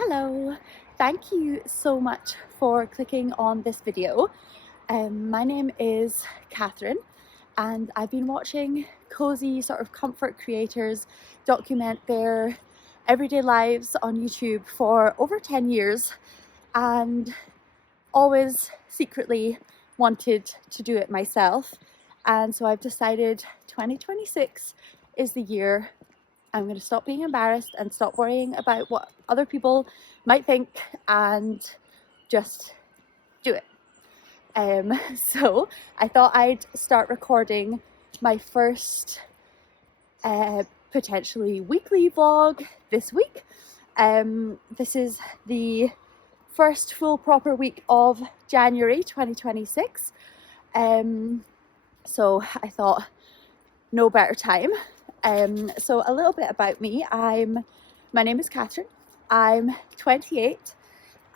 Hello, thank you so much for clicking on this video. My name is Catherine and I've been watching cozy sort of comfort creators document their everyday lives on YouTube for over 10 years and always secretly wanted to do it myself. And so I've decided 2026 is the year I'm going to stop being embarrassed and stop worrying about what other people might think and just do it. So I thought I'd start recording my first potentially weekly vlog this week. This is the first full proper week of January 2026. So I thought no better time. So a little bit about me. My name is Catherine. I'm 28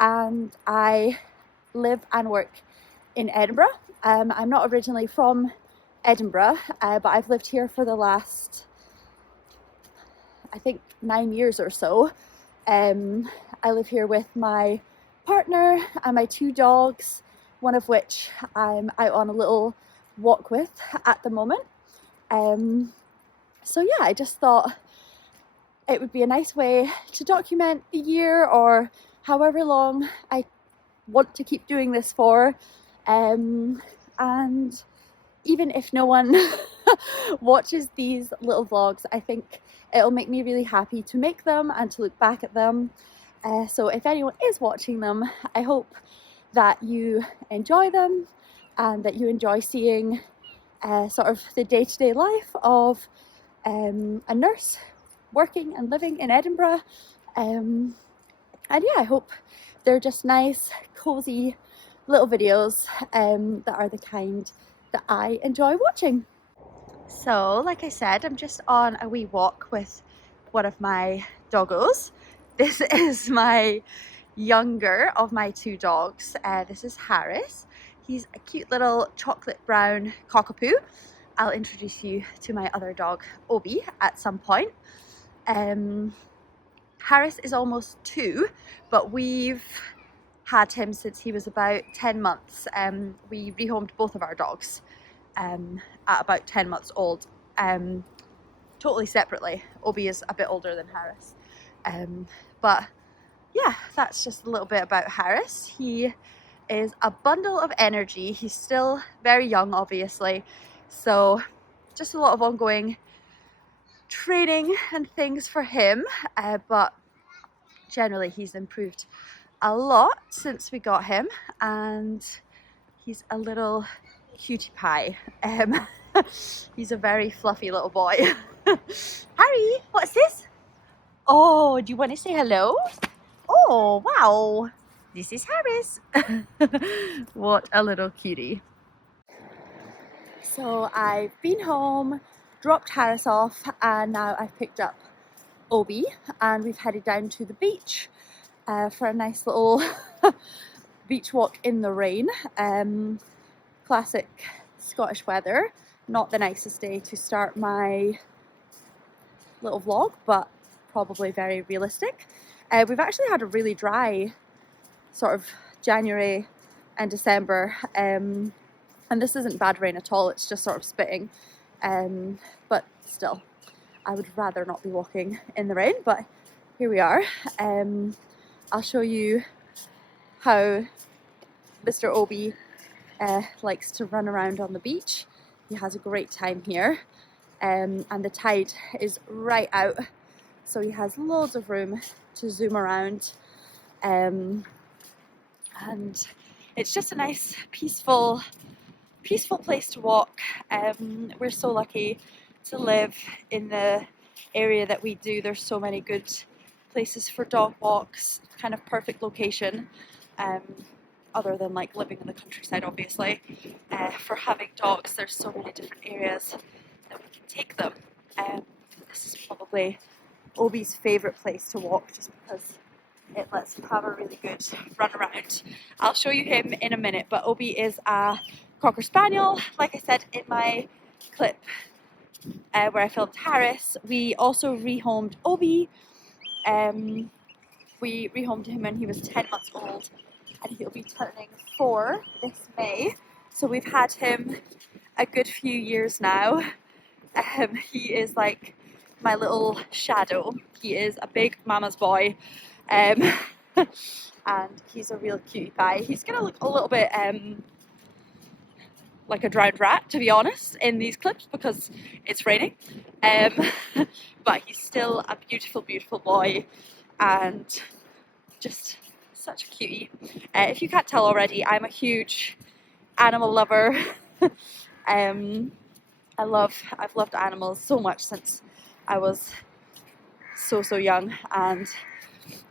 and I live and work in Edinburgh. I'm not originally from Edinburgh, but I've lived here for the last, I think, 9 years or so. I live here with my partner and my 2 dogs, one of which I'm out on a little walk with at the moment. So yeah, I just thought it would be a nice way to document the year or however long I want to keep doing this for. And even if no one watches these little vlogs, I think it'll make me really happy to make them and to look back at them. So if anyone is watching them, I hope that you enjoy them and that you enjoy seeing sort of the day-to-day life of a nurse working and living in Edinburgh. And yeah, I hope they're just nice, cozy little videos that are the kind that I enjoy watching. So, like I said, I'm just on a wee walk with one of my doggos. This is my younger of my 2 dogs. This is Harris. He's a cute little chocolate brown cockapoo. I'll introduce you to my other dog, Obi, at some point. Harris is almost 2, but we've had him since he was about 10 months. We rehomed both of our dogs at about 10 months old, totally separately. Obi is a bit older than Harris. But yeah, that's just a little bit about Harris. He is a bundle of energy. He's still very young, obviously. So just a lot of ongoing training and things for him. But generally he's improved a lot since we got him. And he's a little cutie pie. He's a very fluffy little boy. Harry, what's this? Oh, do you want to say hello? Oh, wow. This is Harris. What a little cutie. So I've been home, dropped Harris off, and now I've picked up Obi and we've headed down to the beach for a nice little beach walk in the rain. Classic Scottish weather. Not the nicest day to start my little vlog, but probably very realistic. We've actually had a really dry sort of January and December, and this isn't bad rain at all, it's just sort of spitting, but still I would rather not be walking in the rain, but here we are. I'll show you how Mr. Obi likes to run around on the beach. He has a great time here, and the tide is right out, so he has loads of room to zoom around, and it's just a nice peaceful place to walk. We're so lucky to live in the area that we do. There's so many good places for dog walks, kind of perfect location, other than like living in the countryside, obviously. For having dogs, there's so many different areas that we can take them. This is probably Obi's favourite place to walk, just because it lets him have a really good run around. I'll show you him in a minute, but Obi is a Cocker Spaniel, like I said in my clip where I filmed Harris. We also rehomed Obi We rehomed him when he was 10 months old, and he'll be turning 4 this May. So we've had him a good few years now. He is like my little shadow. He is a big mama's boy, and he's a real cutie pie. He's gonna look a little bit like a drowned rat, to be honest, in these clips because it's raining. But he's still a beautiful, beautiful boy, and just such a cutie. If you can't tell already, I'm a huge animal lover. I've loved animals so much since I was so young, and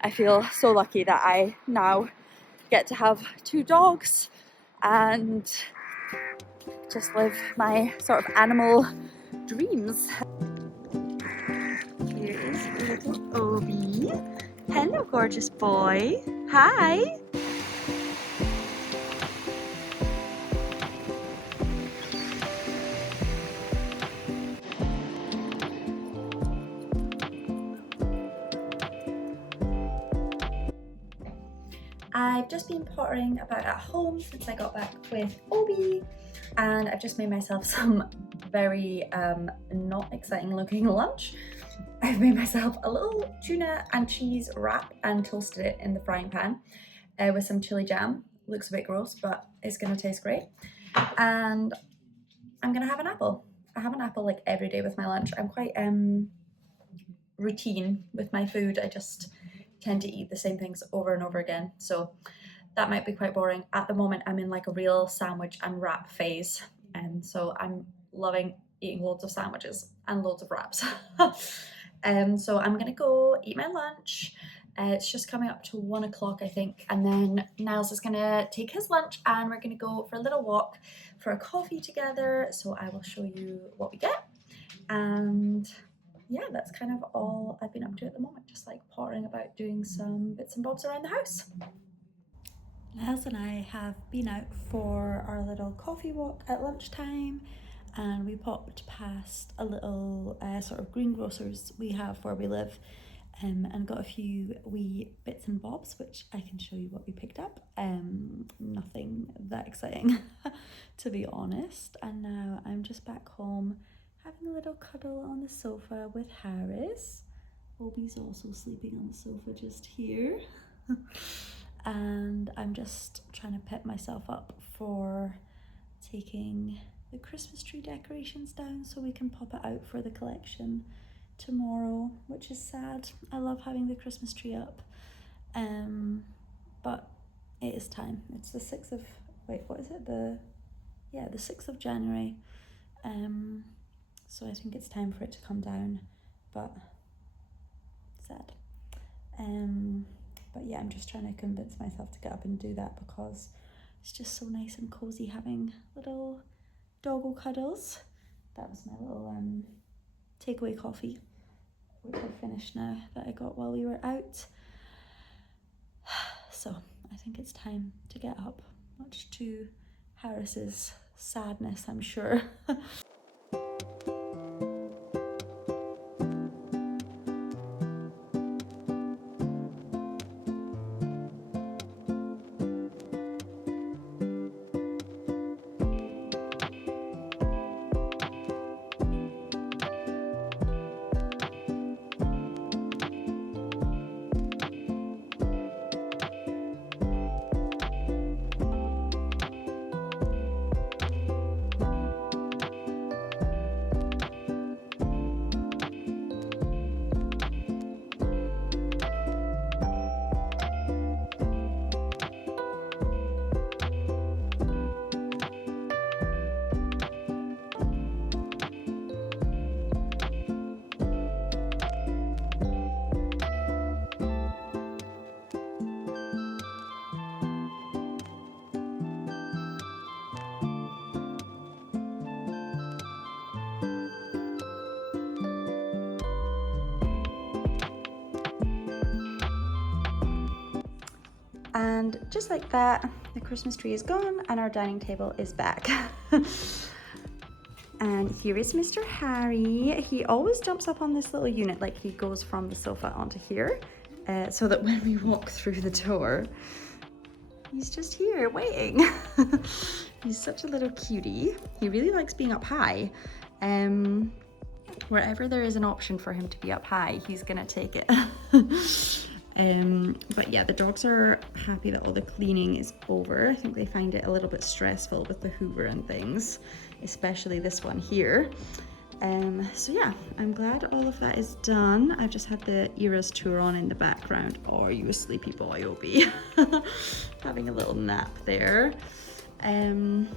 I feel so lucky that I now get to have 2 dogs and just live my sort of animal dreams. Here is little Obi. Hello, gorgeous boy. Hi. I've just been pottering about at home since I got back with Obi, and I've just made myself some very not exciting looking lunch. I've made myself a little tuna and cheese wrap and toasted it in the frying pan with some chili jam. Looks a bit gross, but it's gonna taste great. And I'm gonna have an apple. I have an apple like every day with my lunch. I'm quite routine with my food. I just tend to eat the same things over and over again, so that might be quite boring. At the moment I'm in like a real sandwich and wrap phase, and so I'm loving eating loads of sandwiches and loads of wraps. So I'm gonna go eat my lunch. It's just coming up to 1 o'clock I think, and then Niles is gonna take his lunch and we're gonna go for a little walk for a coffee together, so I will show you what we get. And yeah, that's kind of all I've been up to at the moment, just like pottering about doing some bits and bobs around the house. Niles and I have been out for our little coffee walk at lunchtime, and we popped past a little sort of greengrocers we have where we live, and got a few wee bits and bobs, which I can show you what we picked up. Nothing that exciting to be honest. And now I'm just back home having a little cuddle on the sofa with Harris. Obi's also sleeping on the sofa just here. And I'm just trying to pep myself up for taking the Christmas tree decorations down so we can pop it out for the collection tomorrow, which is sad. I love having the Christmas tree up, but it is time. It's the 6th of, wait, what is it? The 6th of January. So I think it's time for it to come down, but sad. But yeah, I'm just trying to convince myself to get up and do that because it's just so nice and cozy having little doggo cuddles. That was my little takeaway coffee, which I finished now, that I got while we were out. So I think it's time to get up, much to Harris's sadness, I'm sure. And just like that, the Christmas tree is gone and our dining table is back. And here is Mr. Harry. He always jumps up on this little unit, like he goes from the sofa onto here. so that when we walk through the door, he's just here waiting. He's such a little cutie. He really likes being up high. Wherever there is an option for him to be up high, he's gonna take it. But yeah, the dogs are happy that all the cleaning is over. I think they find it a little bit stressful with the Hoover and things, especially this one here. So yeah, I'm glad all of that is done. I've just had the Eras tour on in the background. Oh, are you a sleepy boy, Obi? Having a little nap there. I'm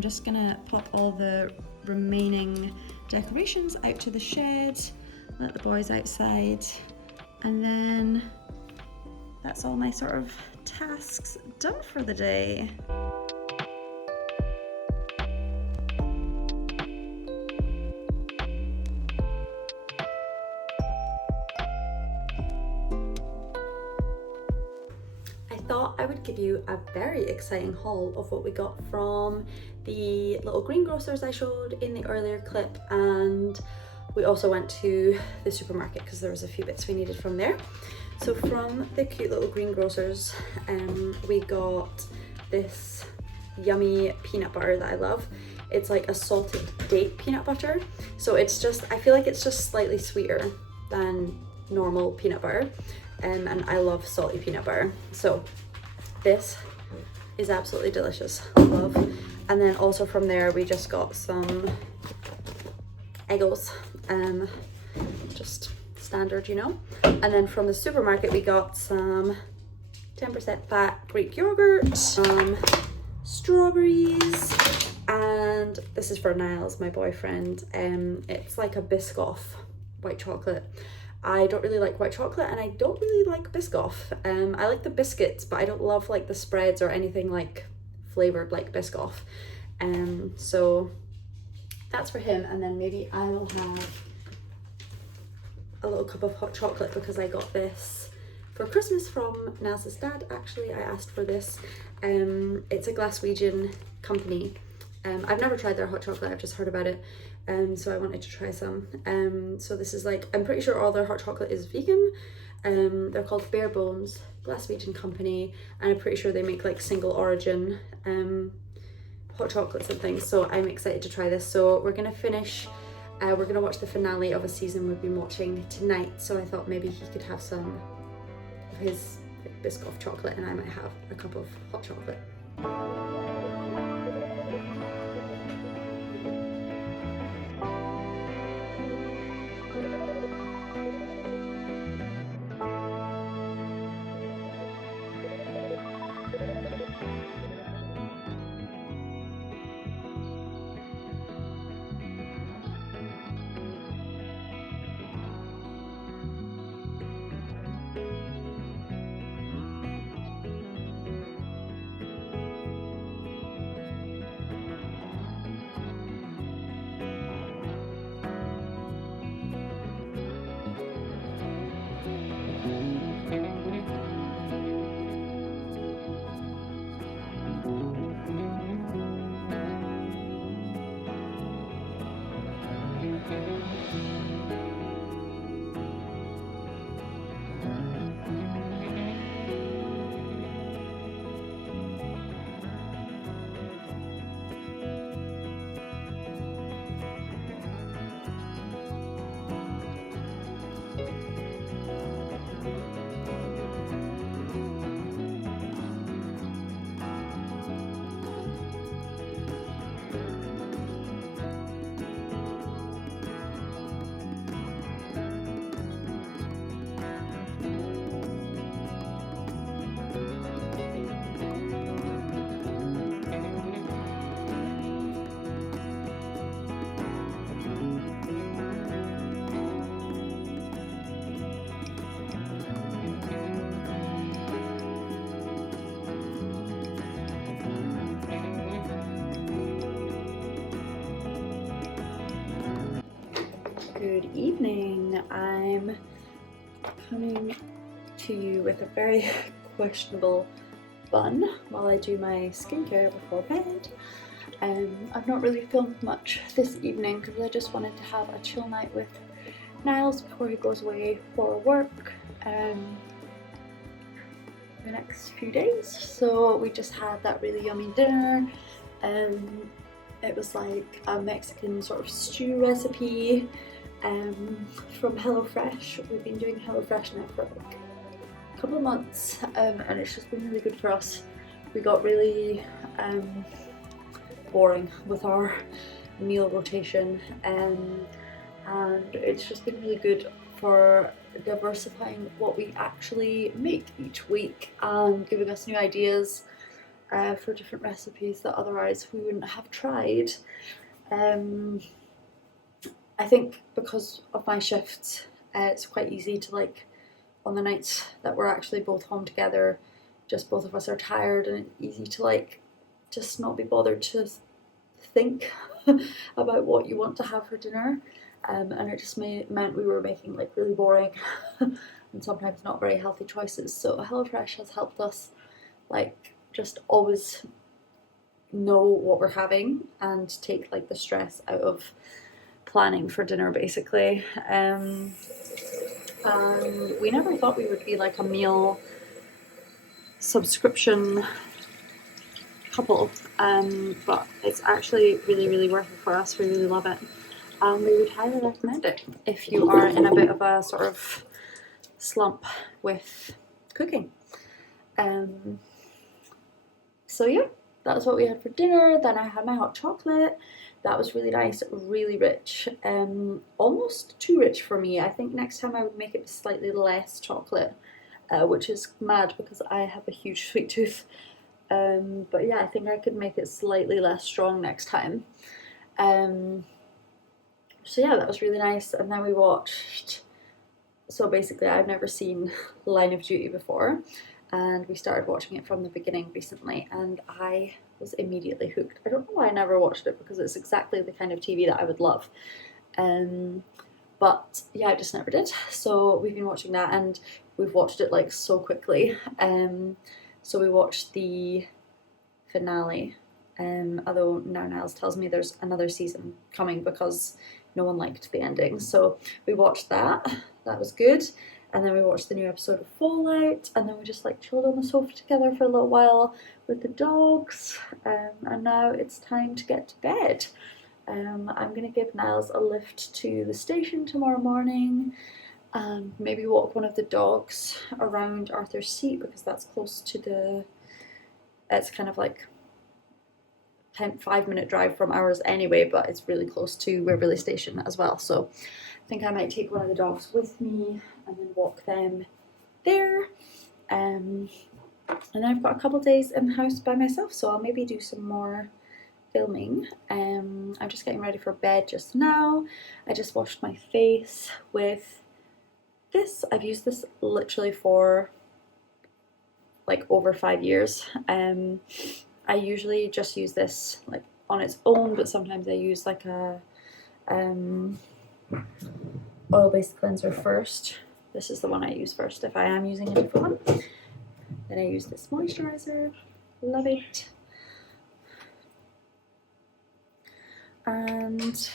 just gonna pop all the remaining decorations out to the shed, let the boys outside, and then that's all my sort of tasks done for the day. I would give you a very exciting haul of what we got from the little greengrocers I showed in the earlier clip, and we also went to the supermarket because there was a few bits we needed from there. So from the cute little greengrocers, we got this yummy peanut butter that I love. It's like a salted date peanut butter, so it's just, I feel like it's just slightly sweeter than normal peanut butter, and I love salty peanut butter, so this is absolutely delicious. Love. And then also from there we just got some Eggos, just standard, you know. And then from the supermarket we got some 10% fat Greek yogurt, some strawberries, and this is for Niles, my boyfriend. It's like a Biscoff white chocolate. I don't really like white chocolate, and I don't really like Biscoff. I like the biscuits, but I don't love like the spreads or anything like flavored like Biscoff. So that's for him, and then maybe I will have a little cup of hot chocolate because I got this for Christmas from Naz's dad. Actually, I asked for this. It's a Glaswegian company. I've never tried their hot chocolate, I've just heard about it. So I wanted to try some. So this is like, I'm pretty sure all their hot chocolate is vegan. They're called Bare Bones, Glaswegian company, and I'm pretty sure they make like single origin hot chocolates and things. So I'm excited to try this. So we're gonna finish, we're gonna watch the finale of a season we've been watching tonight. So I thought maybe he could have some of his like, Biscoff chocolate, and I might have a cup of hot chocolate. Good evening. I'm coming to you with a very questionable bun while I do my skincare before bed. I've not really filmed much this evening because I just wanted to have a chill night with Niles before he goes away for work. the next few days. So we just had that really yummy dinner. It was like a Mexican sort of stew recipe from HelloFresh. We've been doing HelloFresh now for like a couple of months, and it's just been really good for us. We got really boring with our meal rotation, and it's just been really good for diversifying what we actually make each week and giving us new ideas for different recipes that otherwise we wouldn't have tried. I think because of my shifts, it's quite easy to, like, on the nights that we're actually both home together, just both of us are tired, and it's easy to, like, just not be bothered to think about what you want to have for dinner. And it just meant we were making, like, really boring and sometimes not very healthy choices. So HelloFresh has helped us, like, just always know what we're having and take, like, the stress out of planning for dinner, basically. And we never thought we would be like a meal subscription couple, but it's actually really, really worth it for us. We really love it. We would highly recommend it if you are in a bit of a sort of slump with cooking. So yeah, that's what we had for dinner. Then I had my hot chocolate. That was really nice, really rich, almost too rich for me. I think next time I would make it slightly less chocolate, which is mad because I have a huge sweet tooth. But yeah, I think I could make it slightly less strong next time. So yeah, that was really nice. And then we watched, so basically I've never seen Line of Duty before, and we started watching it from the beginning recently, and I was immediately hooked. I don't know why I never watched it, because it's exactly the kind of TV that I would love. But yeah, I just never did. So we've been watching that, and we've watched it like so quickly. So we watched the finale, although now Niles tells me there's another season coming because no one liked the ending. So we watched that. That was good. And then we watched the new episode of Fallout, and then we just like chilled on the sofa together for a little while with the dogs, and now it's time to get to bed. I'm going to give Niles a lift to the station tomorrow morning, and maybe walk one of the dogs around Arthur's Seat, because that's close to the, it's kind of like 5-minute drive from ours anyway, but it's really close to Waverley Station as well. So I think I might take one of the dogs with me and then walk them there. And then I've got a couple days in the house by myself, so I'll maybe do some more filming. I'm just getting ready for bed just now. I just washed my face with this. I've used this literally for like over 5 years. I usually just use this like on its own, but sometimes I use like a oil-based cleanser first. This is the one I use first if I am using a different one. Then I use this moisturizer. Love it. And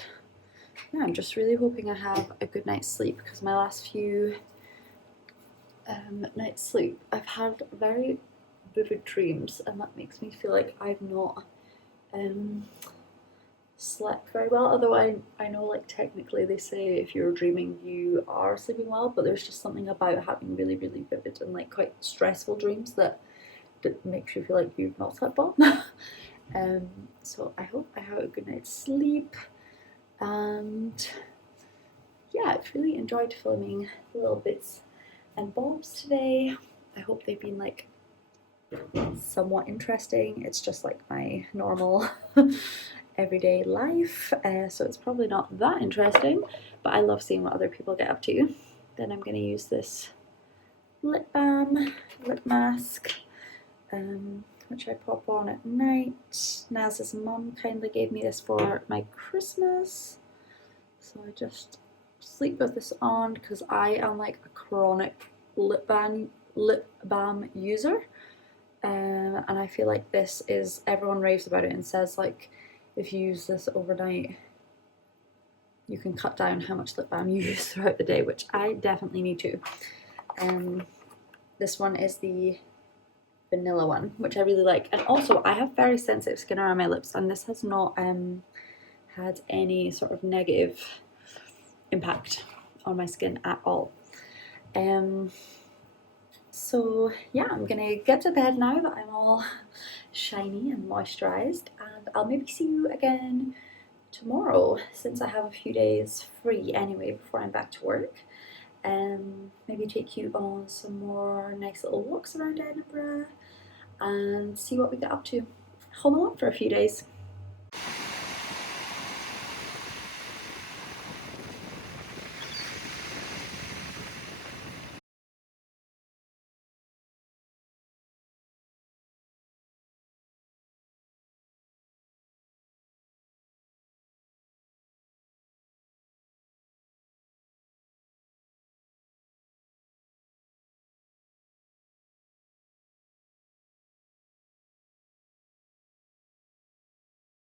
yeah, I'm just really hoping I have a good night's sleep, because my last few nights sleep I've had very vivid dreams, and that makes me feel like I've not slept very well. Although I know, like, technically they say if you're dreaming you are sleeping well, but there's just something about having really, really vivid and like quite stressful dreams that makes you feel like you've not slept well. So I hope I have a good night's sleep, and yeah, I've really enjoyed filming little bits and bobs today. I hope they've been like somewhat interesting. It's just like my normal everyday life, so it's probably not that interesting, but I love seeing what other people get up to. Then I'm going to use this lip balm, lip mask, which I pop on at night. Naz's mum kindly gave me this for my Christmas, so I just sleep with this on because I am like a chronic lip balm user, and I feel like this is, everyone raves about it and says like if you use this overnight you can cut down how much lip balm you use throughout the day, which I definitely need to. This one is the vanilla one, which I really like. And also I have very sensitive skin around my lips, and this has not had any sort of negative impact on my skin at all. So yeah, I'm gonna get to bed now that I'm all shiny and moisturized, and I'll maybe see you again tomorrow, since I have a few days free anyway before I'm back to work. Maybe take you on some more nice little walks around Edinburgh and see what we get up to. Home alone for a few days.